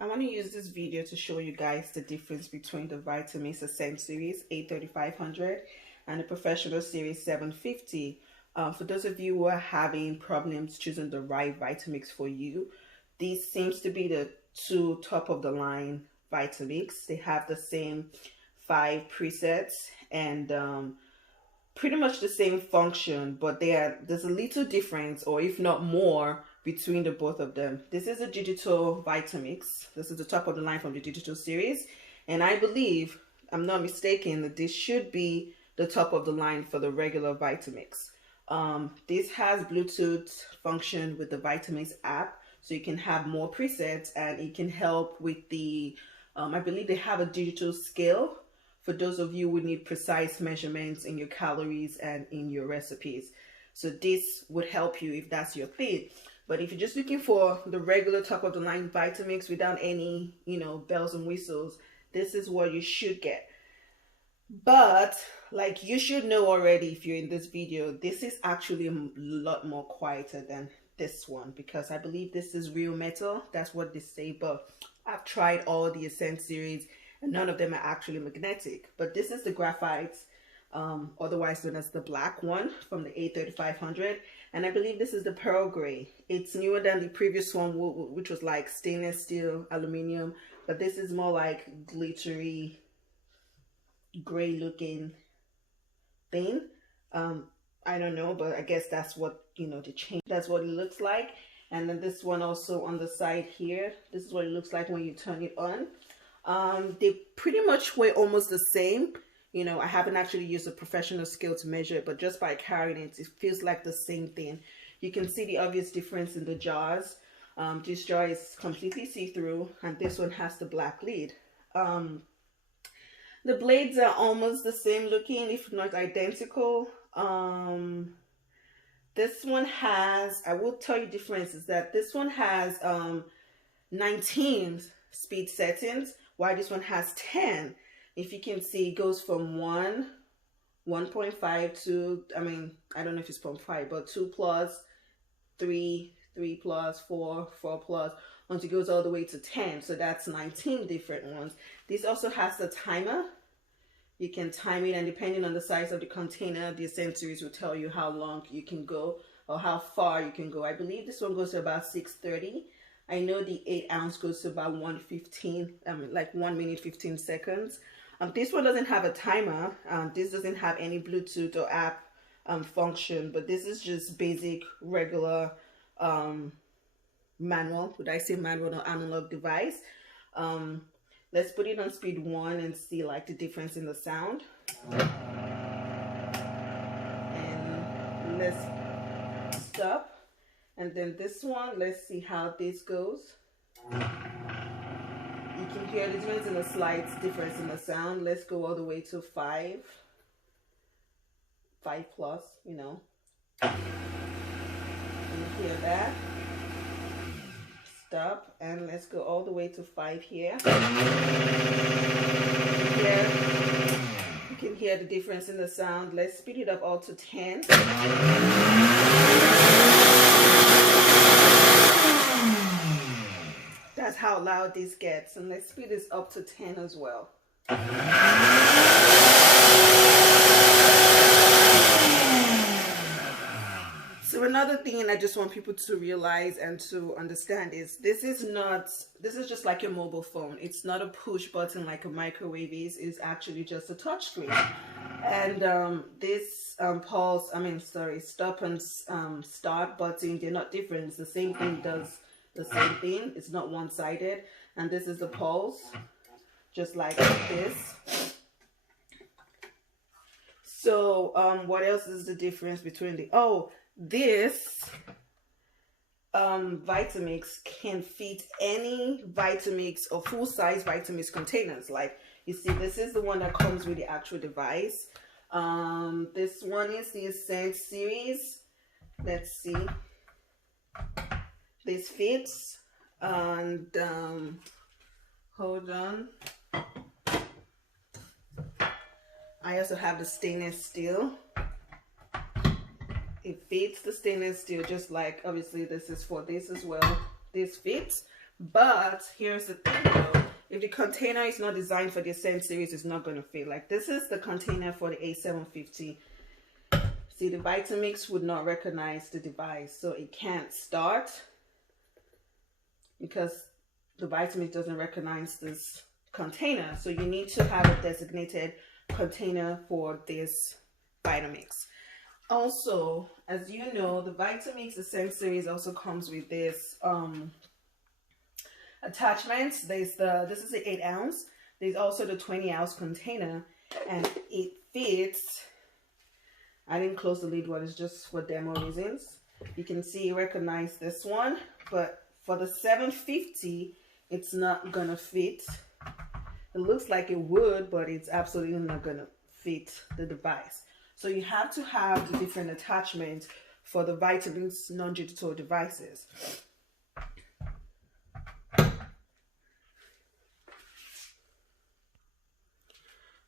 I want to use this video to show you guys the difference between the Vitamix Ascent series a3500 and the Professional series 750. For those of you who are having problems choosing the right Vitamix for you, these seems to be the two top of the line Vitamix. They have the same 5 presets and pretty much the same function, but there's a little difference, or if not more, between the both of them. This is a digital Vitamix. This is the top of the line from the digital series, and I believe, I'm not mistaken, that this should be the top of the line for the regular Vitamix. This has Bluetooth function with the Vitamix app, so you can have more presets, and it can help with the I believe they have a digital scale for those of you who need precise measurements in your calories and in your recipes. So this would help you if that's your thing. But if you're just looking for the regular top of the line Vitamix without any, bells and whistles, this is what you should get. But like you should know already, if you're in this video, this is actually a lot more quieter than this one, because I believe this is real metal. That's what they say. But I've tried all the Ascent series and none of them are actually magnetic. But this is the graphite, otherwise known as the black one from the a3500, and I believe this is the pearl gray. It's newer than the previous one, which was like stainless steel aluminum, but this is more like glittery gray looking thing. I don't know, but I guess that's what they changed. That's what it looks like. And then this one also on the side here, this is what it looks like when you turn it on. They pretty much weigh almost the same. I haven't actually used a professional scale to measure it, but just by carrying it, it feels like the same thing. You can see the obvious difference in the jars. This jar is completely see-through, and this one has the black lid. The blades are almost the same looking, if not identical. This one has, I will tell you the difference is that this one has 19 speed settings, while this one has 10. If you can see, it goes from 1.5 to, I don't know if it's 0.5, but 2 plus, 3 plus, 4 plus, once it goes all the way to 10. So that's 19 different ones. This also has the timer. You can time it, and depending on the size of the container, the Ascent series will tell you how long you can go or how far you can go. I believe this one goes to about 630. I know the 8-ounce goes to about 115, like 1 minute 15 seconds. This one doesn't have a timer. This doesn't have any Bluetooth or app function, but this is just basic, regular manual. Would I say manual or analog device? Let's put it on speed 1 and see like the difference in the sound. And let's stop. And then this one, let's see how this goes. You can hear the difference in the slight difference in the sound. Let's go all the way to 5 plus, You hear that? Stop, and let's go all the way to 5 here. You can hear the difference in the sound. Let's speed it up all to 10. That's how loud this gets, and let's speed this up to 10 as well. So another thing I just want people to realize and to understand is this is just like your mobile phone. It's not a push button like a microwave is. It's actually just a touch screen. And this stop and start button, they're not different. It's the same thing, does the same thing. It's not one-sided. And this is the pulse, just like this. So what else is the difference between this Vitamix can fit any Vitamix or full-size Vitamix containers. Like you see, this is the one that comes with the actual device. This one is the Ascent series. Let's see. This fits, and hold on. I also have the stainless steel. It fits the stainless steel, just like obviously this is for this as well. This fits, But here's the thing though, if the container is not designed for the Ascent series, it's not going to fit. Like this is the container for the A750. See, the Vitamix would not recognize the device, so it can't start because the Vitamix doesn't recognize this container. So you need to have a designated container for this Vitamix. Also, as you know, the Vitamix Ascent series also comes with this attachments. This is the 8 ounce. There's also the 20 ounce container, and it fits. I didn't close the lid one, it's just for demo reasons. You can see, recognize this one, but for the 750, it's not gonna fit. It looks like it would, but it's absolutely not gonna fit the device. So you have to have the different attachments for the Vitamix non-digital devices.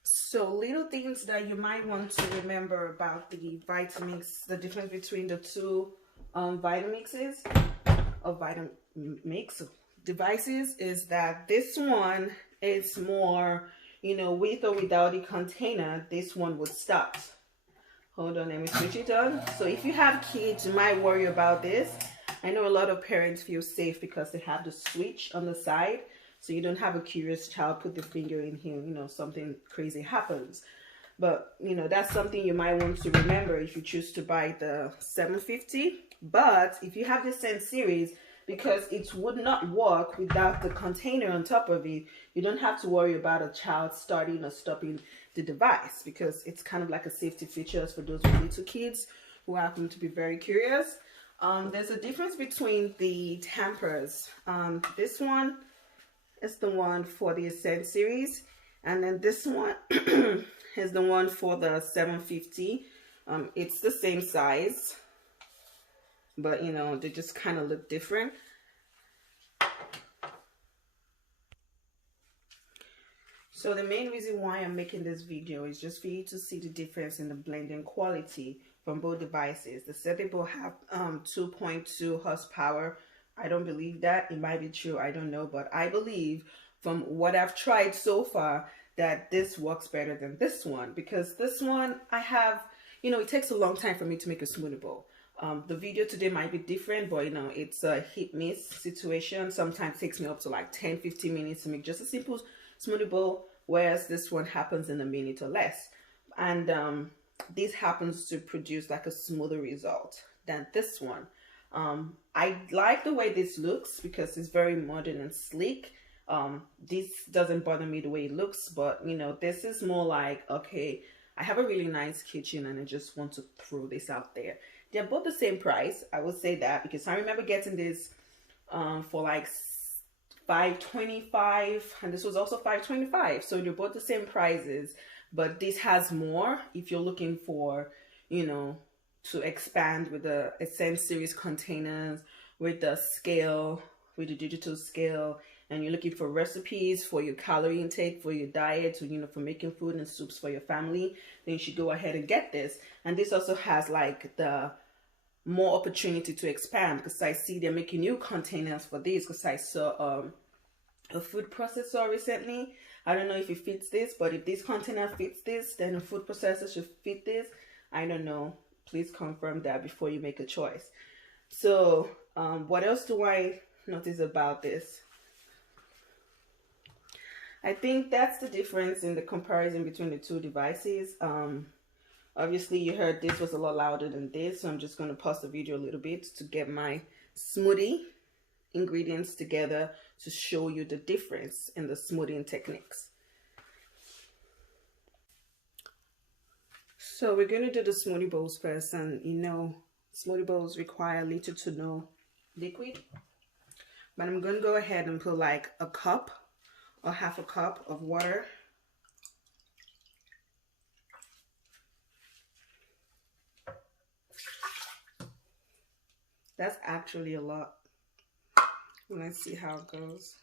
So little things that you might want to remember about the Vitamix, the difference between the two Vitamixes or Vitamix devices is that this one is more, you know, with or without the container, this one would start. Hold on, let me switch it on. So if you have kids, you might worry about this. I know a lot of parents feel safe because they have the switch on the side. So you don't have a curious child put the finger in here, you know, something crazy happens. But, you know, that's something you might want to remember if you choose to buy the 750. But if you have the Ascent series, because it would not work without the container on top of it, you don't have to worry about a child starting or stopping the device, because it's kind of like a safety feature for those with little kids who happen to be very curious. There's a difference between the tampers. This one is the one for the Ascent series, and then this one is the one for the 750. It's the same size, but you know, they just kind of look different. So the main reason why I'm making this video is just for you to see the difference in the blending quality from both devices. They said they both have 2.2 horsepower. I don't believe that. It might be true, I don't know, but I believe from what I've tried so far that this works better than this one, because this one I have, you know, it takes a long time for me to make a smoothie bowl. The video today might be different, but you know, it's a hit miss situation. Sometimes it takes me up to like 10-15 minutes to make just a simple smoothie bowl, whereas this one happens in a minute or less. And this happens to produce like a smoother result than this one. I like the way this looks because it's very modern and sleek. This doesn't bother me the way it looks, but you know, this is more like, okay, I have a really nice kitchen and I just want to throw this out there. They're both the same price, I would say that, because I remember getting this for like $5.25, and this was also $5.25. So they're both the same prices, but this has more if you're looking for, you know, to expand with the Ascent series containers, with the scale, with the digital scale, and you're looking for recipes for your calorie intake, for your diet, or, you know, for making food and soups for your family, then you should go ahead and get this. And this also has like the more opportunity to expand, because I see they're making new containers for this, because I saw a food processor recently. I don't know if it fits this, but if this container fits this, then a food processor should fit this. I don't know. Please confirm that before you make a choice. So what else do I notice about this? I think that's the difference in the comparison between the two devices. Obviously you heard this was a lot louder than this, so I'm just going to pause the video a little bit to get my smoothie ingredients together to show you the difference in the smoothing techniques. So we're going to do the smoothie bowls first, and you know, smoothie bowls require little to no liquid, but I'm going to go ahead and put like a cup or half a cup of water. That's actually a lot. Let's see how it goes.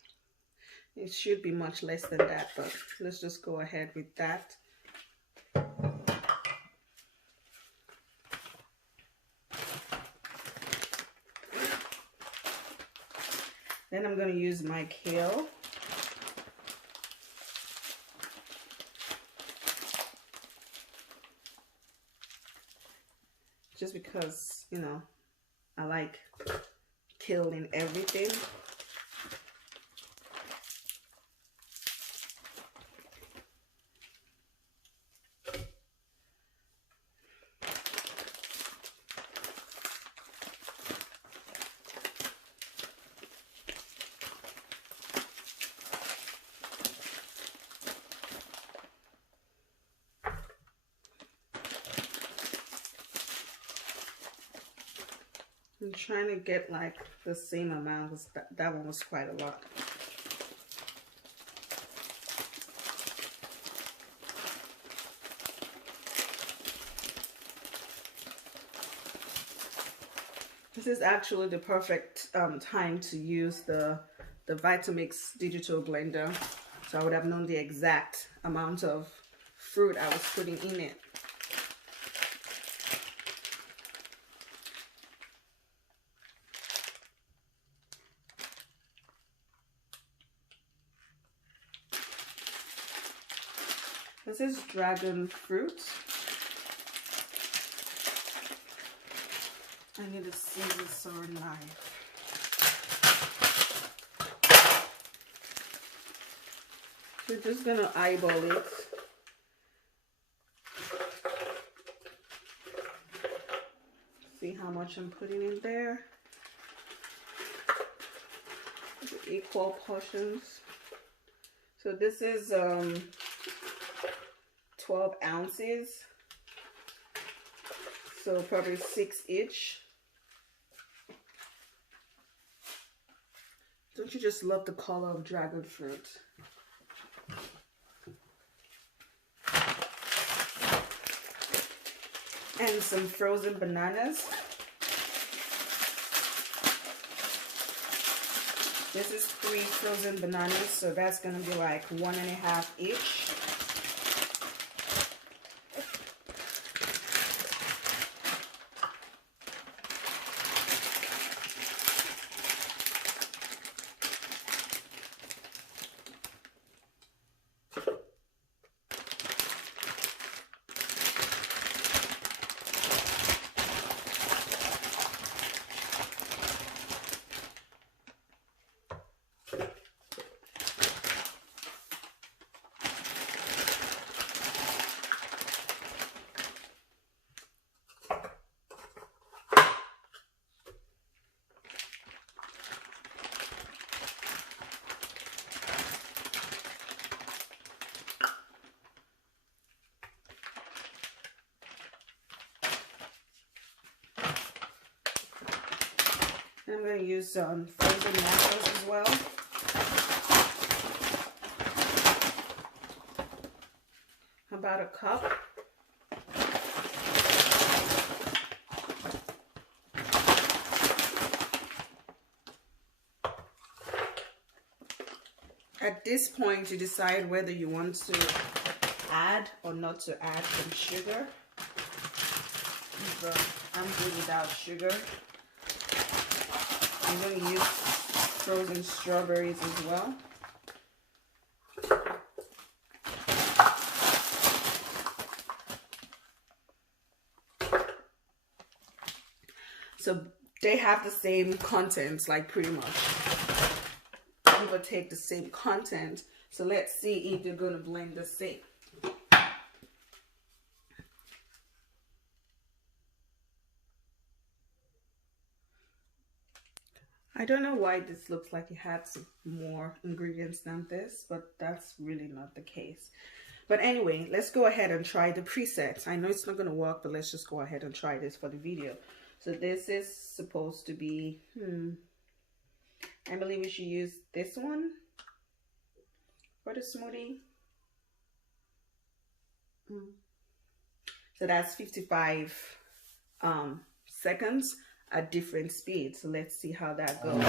It should be much less than that, but let's just go ahead with that. Then I'm going to use my kale. Just because, you know, I like kale in everything. I'm trying to get like the same amount, because that one was quite a lot. This is actually the perfect time to use the Vitamix digital blender. So I would have known the exact amount of fruit I was putting in it. This is dragon fruit. I need a scissors or a knife. We're just gonna eyeball it. See how much I'm putting in there. Equal portions. So this is 12 ounces, so probably 6 each. Don't you just love the color of dragon fruit? And some frozen bananas. This is 3 frozen bananas, so that's gonna be like 1.5 each. I'm going to use some frozen mangoes as well. About a cup. At this point, you decide whether you want to add or not to add some sugar. But I'm good without sugar. I'm going to use frozen strawberries as well. So they have the same contents, like pretty much. Give or take the same content. So let's see if they're going to blend the same. I don't know why this looks like it had some more ingredients than this, but that's really not the case. But anyway, let's go ahead and try the presets. I know it's not going to work, but let's just go ahead and try this for the video. So this is supposed to be, I believe we should use this one for the smoothie. So that's 55 seconds at different speeds. So let's see how that goes.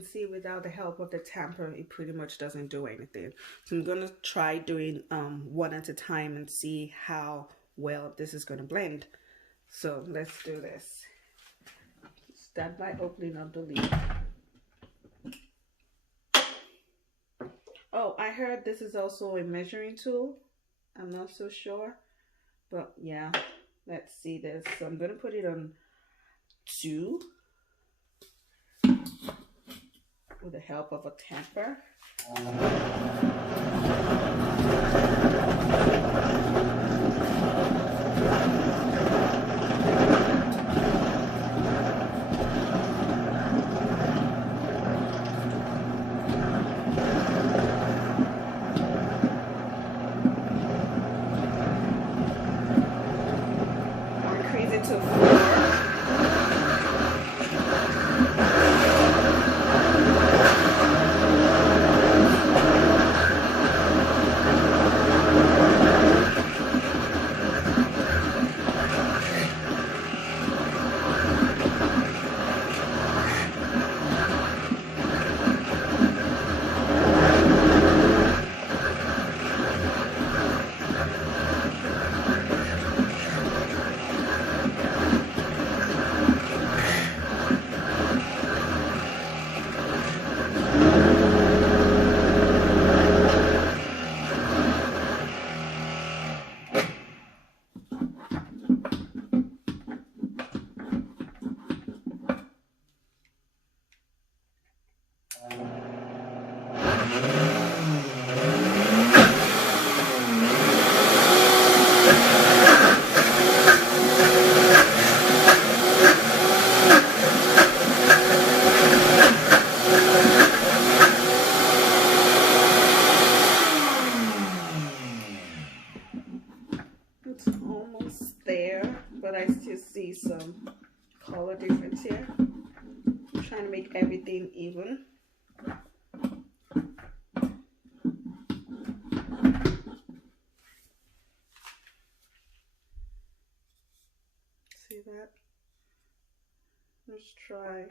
can see, without the help of the tamper, it pretty much doesn't do anything. So I'm gonna try doing one at a time and see how well this is gonna blend. So let's do this. Start by opening up the lid. Oh, I heard this is also a measuring tool. I'm not so sure, but yeah, let's see this. So I'm gonna put it on 2 with the help of a tamper. Increase it to 4. It's almost there, but I still see some color difference here. I'm trying to make everything even. See that? Let's try.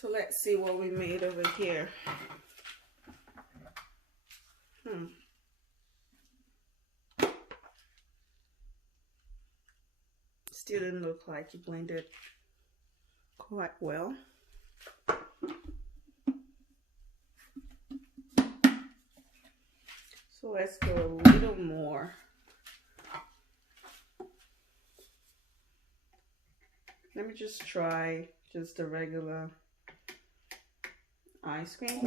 So let's see what we made over here. Still didn't look like you blended quite well. So let's go a little more. Let me just try just a regular ice cream.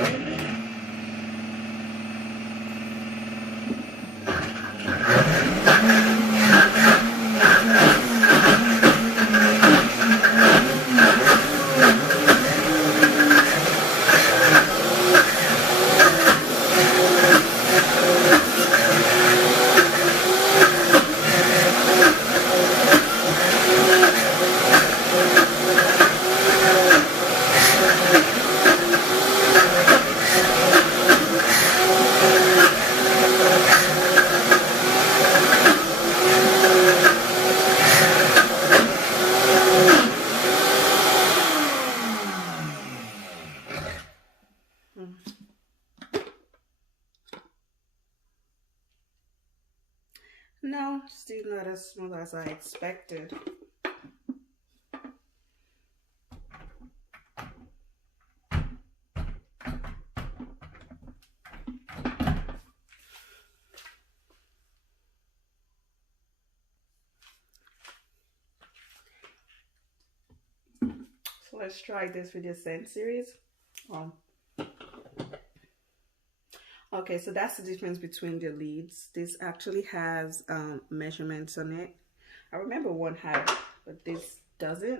No, still not as smooth as I expected. So let's try this with the Ascent series. Okay, so that's the difference between the leads. This actually has measurements on it. I remember one had, but this doesn't.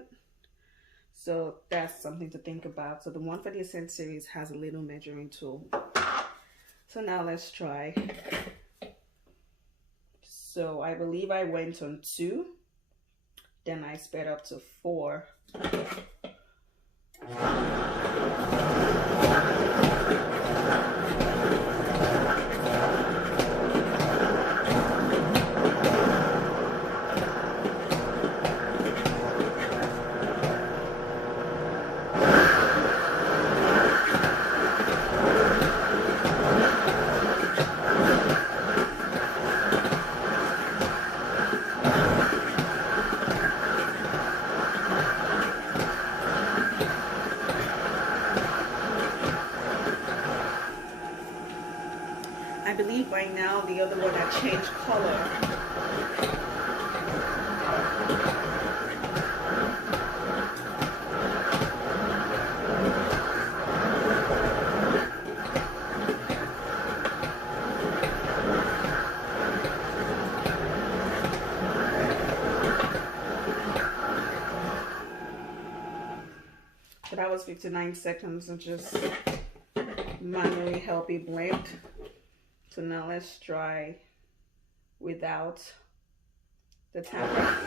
So that's something to think about. So the one for the Ascent series has a little measuring tool. So now let's try. So I believe I went on 2, then I sped up to 4. I believe by now the other one had changed color. So that was 59 seconds of just manually help it blend. So now let's try without the tamper.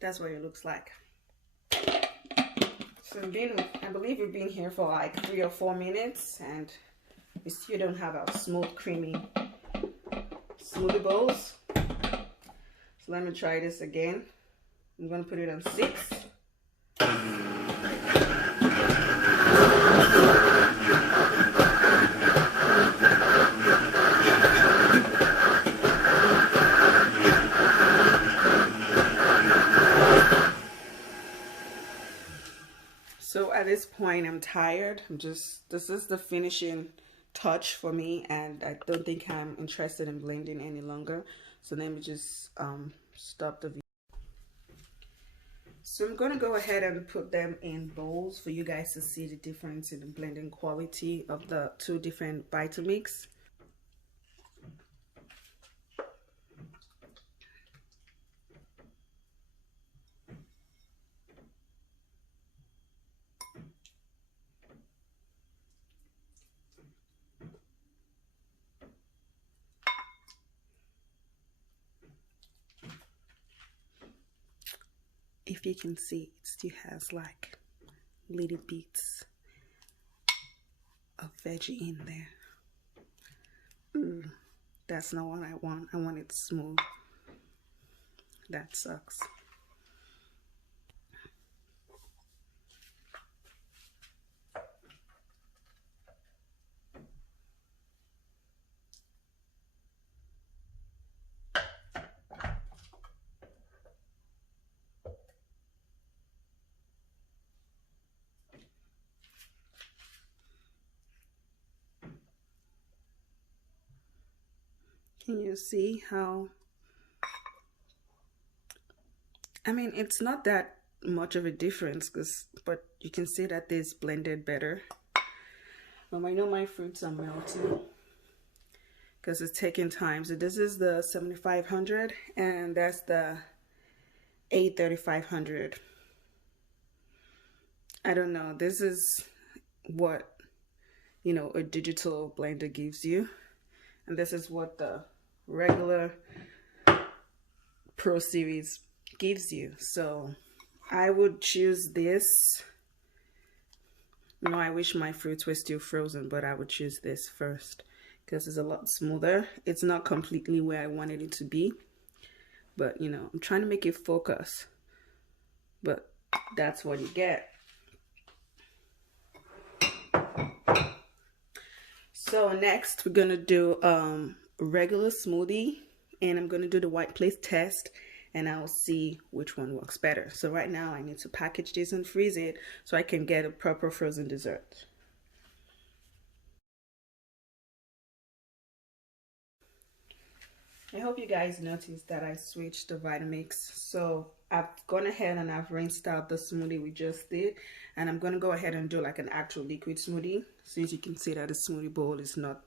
That's what it looks like. So I believe we've been here for like 3 or 4 minutes, and we still don't have our smooth, creamy smoothie bowls. So let me try this again. I'm gonna put it on 6. So at this point, I'm tired. This is the finishing touch for me, and I don't think I'm interested in blending any longer. So let me just stop the video. So I'm gonna go ahead and put them in bowls for you guys to see the difference in the blending quality of the 2 different Vitamix. If you can see, it still has like little bits of veggie in there. That's not what I want. I want it smooth. That sucks. Can you see how, I mean, it's not that much of a difference, but you can see that this blended better. I know my fruits are melting because it's taking time. So this is the 7500 and that's the a3500. I don't know. This is what, you know, a digital blender gives you. And this is what the regular Pro Series gives you. So I would choose this. No, I wish my fruits were still frozen, but I would choose this first because it's a lot smoother. It's not completely where I wanted it to be, but you know, I'm trying to make it focus, but that's what you get. So next we're gonna do regular smoothie, and I'm gonna do the white place test, and I'll see which one works better. So right now I need to package this and freeze it so I can get a proper frozen dessert. I hope you guys noticed that I switched the Vitamix. So I've gone ahead and I've rinsed out the smoothie we just did, and I'm going to go ahead and do like an actual liquid smoothie, since you can see that the smoothie bowl is not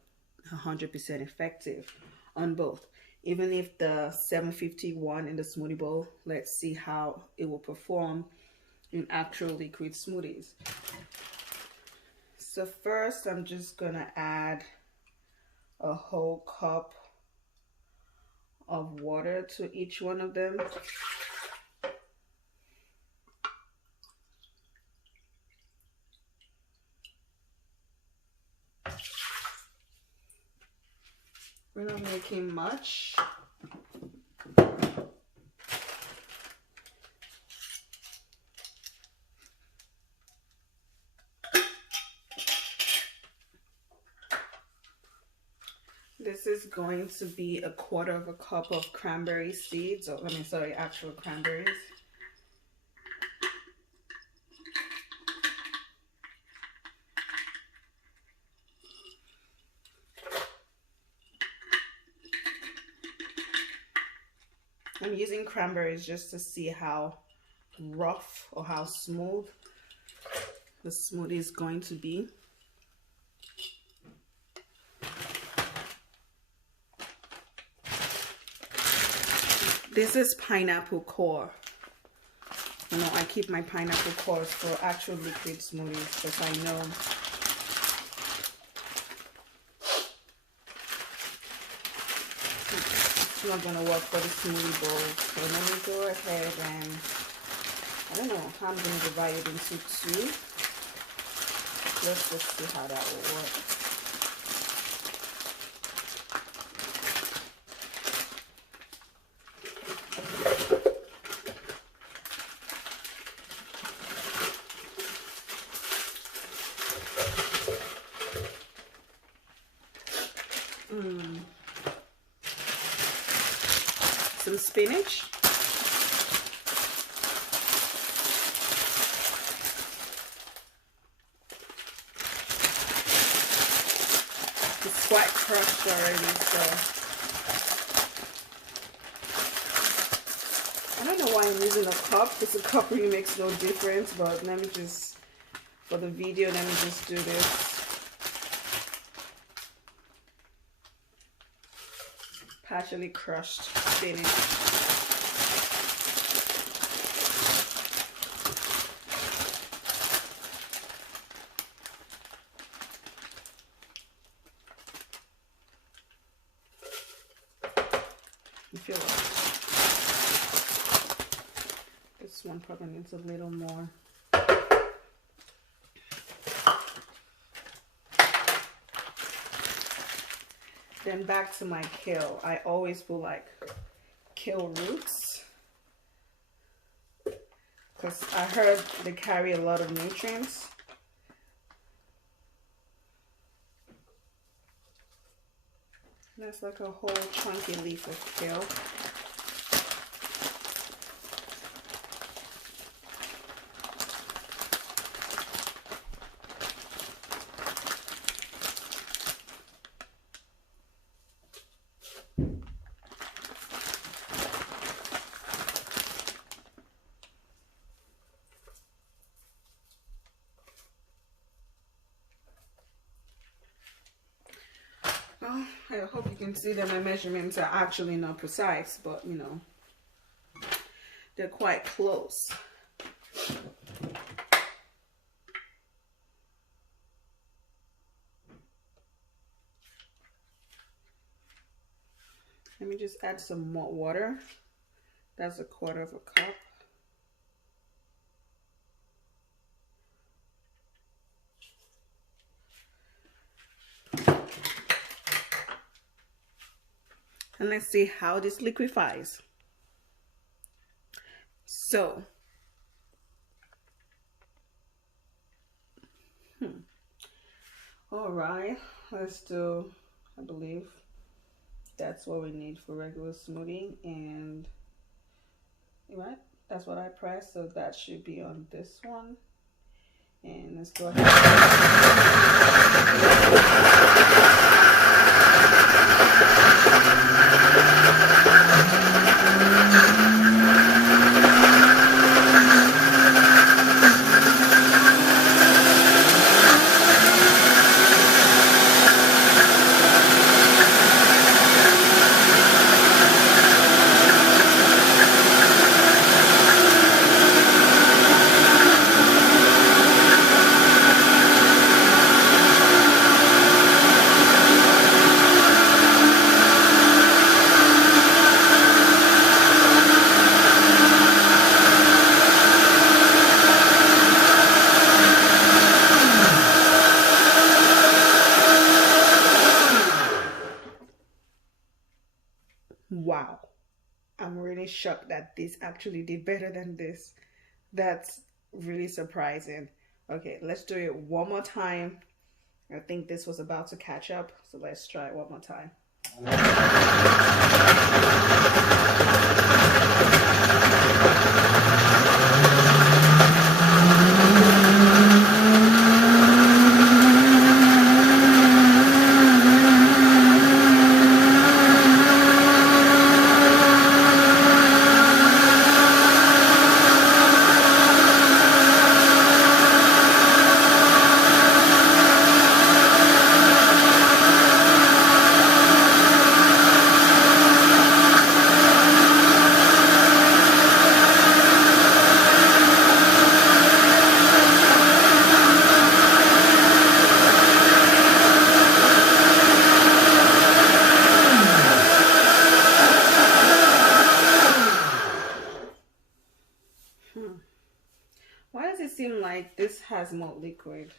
100% effective on both. Even if the 751 in the smoothie bowl, let's see how it will perform in actual liquid smoothies. So first I'm just going to add a whole cup of water to each one of them. We're not making much. This is going to be 1/4 cup of cranberry seeds, or sorry, actual cranberries. I'm using cranberries just to see how rough or how smooth the smoothie is going to be. This is pineapple core. You know, I keep my pineapple cores for actual liquid smoothies because I know it's not going to work for the smoothie bowl. So let me go ahead and, I don't know how I'm going to divide it into two. Let's just see how that will work. Some spinach. It's quite crushed already, so I don't know why I'm using a cup, because a cup really makes no difference, but let me just, for the video, let me just do this. Partially crushed spinach. I feel like this one probably needs a little more. Then back to my kale. I always put like kale roots because I heard they carry a lot of nutrients. That's like a whole chunky leaf of kale. Well, I hope you can see that my measurements are actually not precise, but you know, they're quite close. Let me just add some more water. That's 1/4 cup. And let's see how this liquefies. So, all right, let's do, I believe that's what we need for regular smoothie, and right, that's what I pressed, so that should be on this one. And let's go ahead. Wow, I'm really shocked that this actually did better than this. That's really surprising. Okay, let's do it one more time. I think this was about to catch up, so let's try it one more time. Why does it seem like this has more liquid?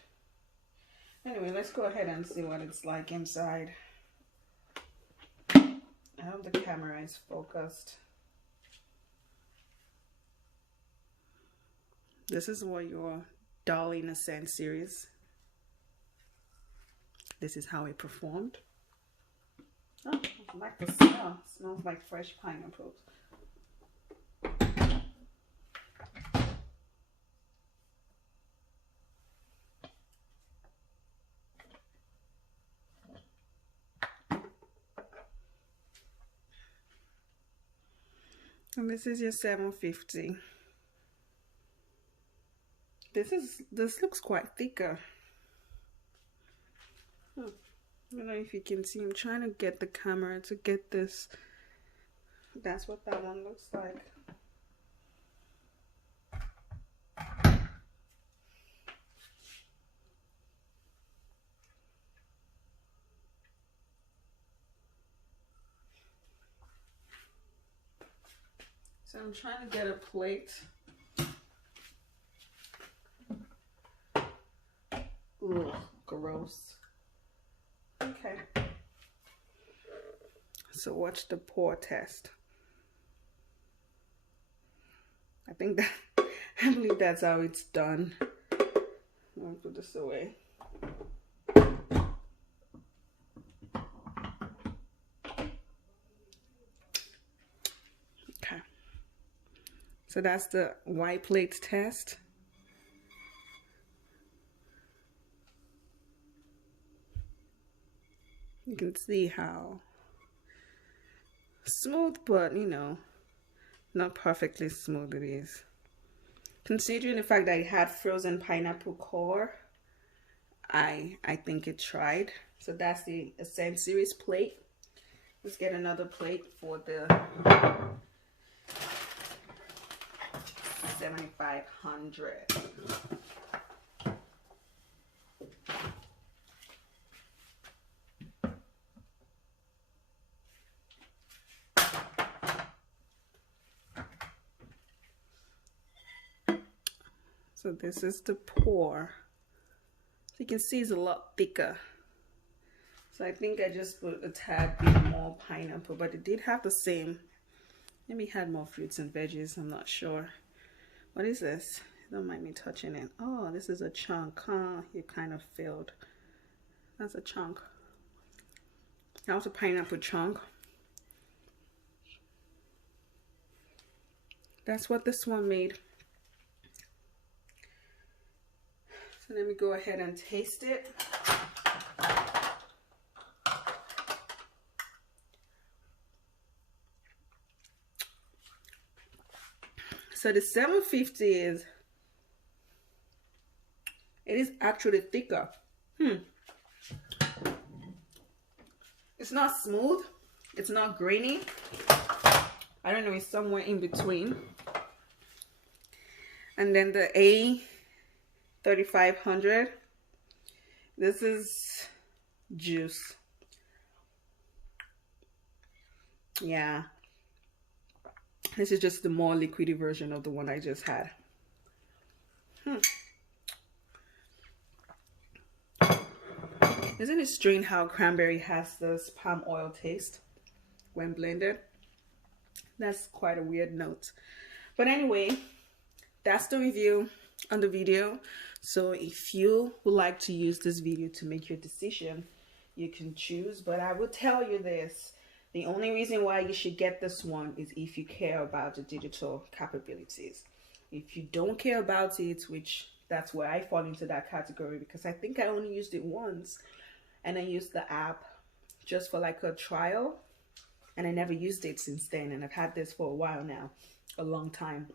Anyway, let's go ahead and see what it's like inside. I hope the camera is focused. This is what your darling Ascent series. This is how it performed. Oh, I like the smell. It smells like fresh pineapples. And this is your 750. This looks quite thicker. I don't know if you can see. I'm trying to get the camera to get this. That's what that one looks like. So I'm trying to get a plate. Ugh, gross. Okay. So watch the pour test. I think that, I believe that's how it's done. I'll put this away. Okay. So that's the white plate test. You can see how smooth, but you know, not perfectly smooth it is. Considering the fact that it had frozen pineapple core, I think it tried. So that's the Ascent series plate. Let's get another plate for the 7500. So this is the pour. So you can see it's a lot thicker. So I think I just put a tad bit more pineapple, but it did have the same Maybe it had more fruits and veggies, I'm not sure. What is this? Don't mind me touching it. Oh, this is a chunk. Huh? You kind of failed. That's a chunk. That was a pineapple chunk. That's what this one made. So let me go ahead and taste it. So the 750 is, it is actually thicker. It's not smooth. It's not grainy. I don't know, it's somewhere in between. And then the a3500, this is juice. Yeah. This is just the more liquidy version of the one I just had. Isn't it strange how cranberry has this palm oil taste when blended? That's quite a weird note. But anyway, that's the review on the video. So if you would like to use this video to make your decision, you can choose. But I will tell you this. The only reason why you should get this one is if you care about the digital capabilities. If you don't care about it, which that's where I fall into that category, because I think I only used it once, and I used the app just for like a trial, and I never used it since then, and I've had this for a while now, a long time.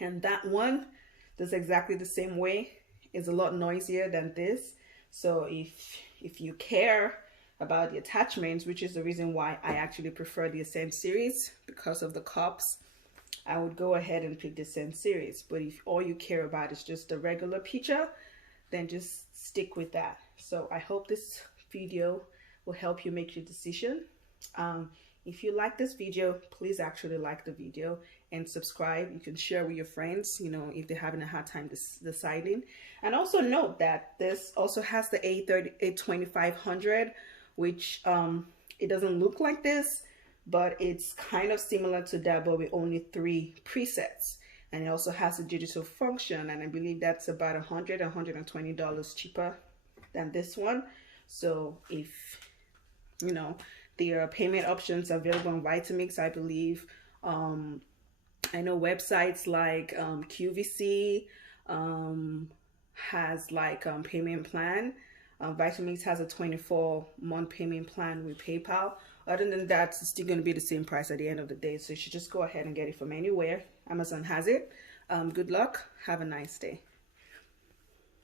And that one does exactly the same way. It's a lot noisier than this. So if you care about the attachments, which is the reason why I actually prefer the Ascent series because of the cups, I would go ahead and pick the Ascent series. But if all you care about is just the regular picture, then just stick with that. So I hope this video will help you make your decision. If you like this video, please actually like the video and subscribe. You can share with your friends, you know, if they're having a hard time deciding. And also note that this also has the a2500, which it doesn't look like this, but it's kind of similar to that, but with only 3 presets. And it also has a digital function, and I believe that's about $120 cheaper than this one. So if, you know, there are payment options available on Vitamix, I believe. I know websites like QVC has like payment plan. Vitamix has a 24-month payment plan with PayPal. Other than that, it's still going to be the same price at the end of the day. So you should just go ahead and get it from anywhere. Amazon has it. Good luck. Have a nice day.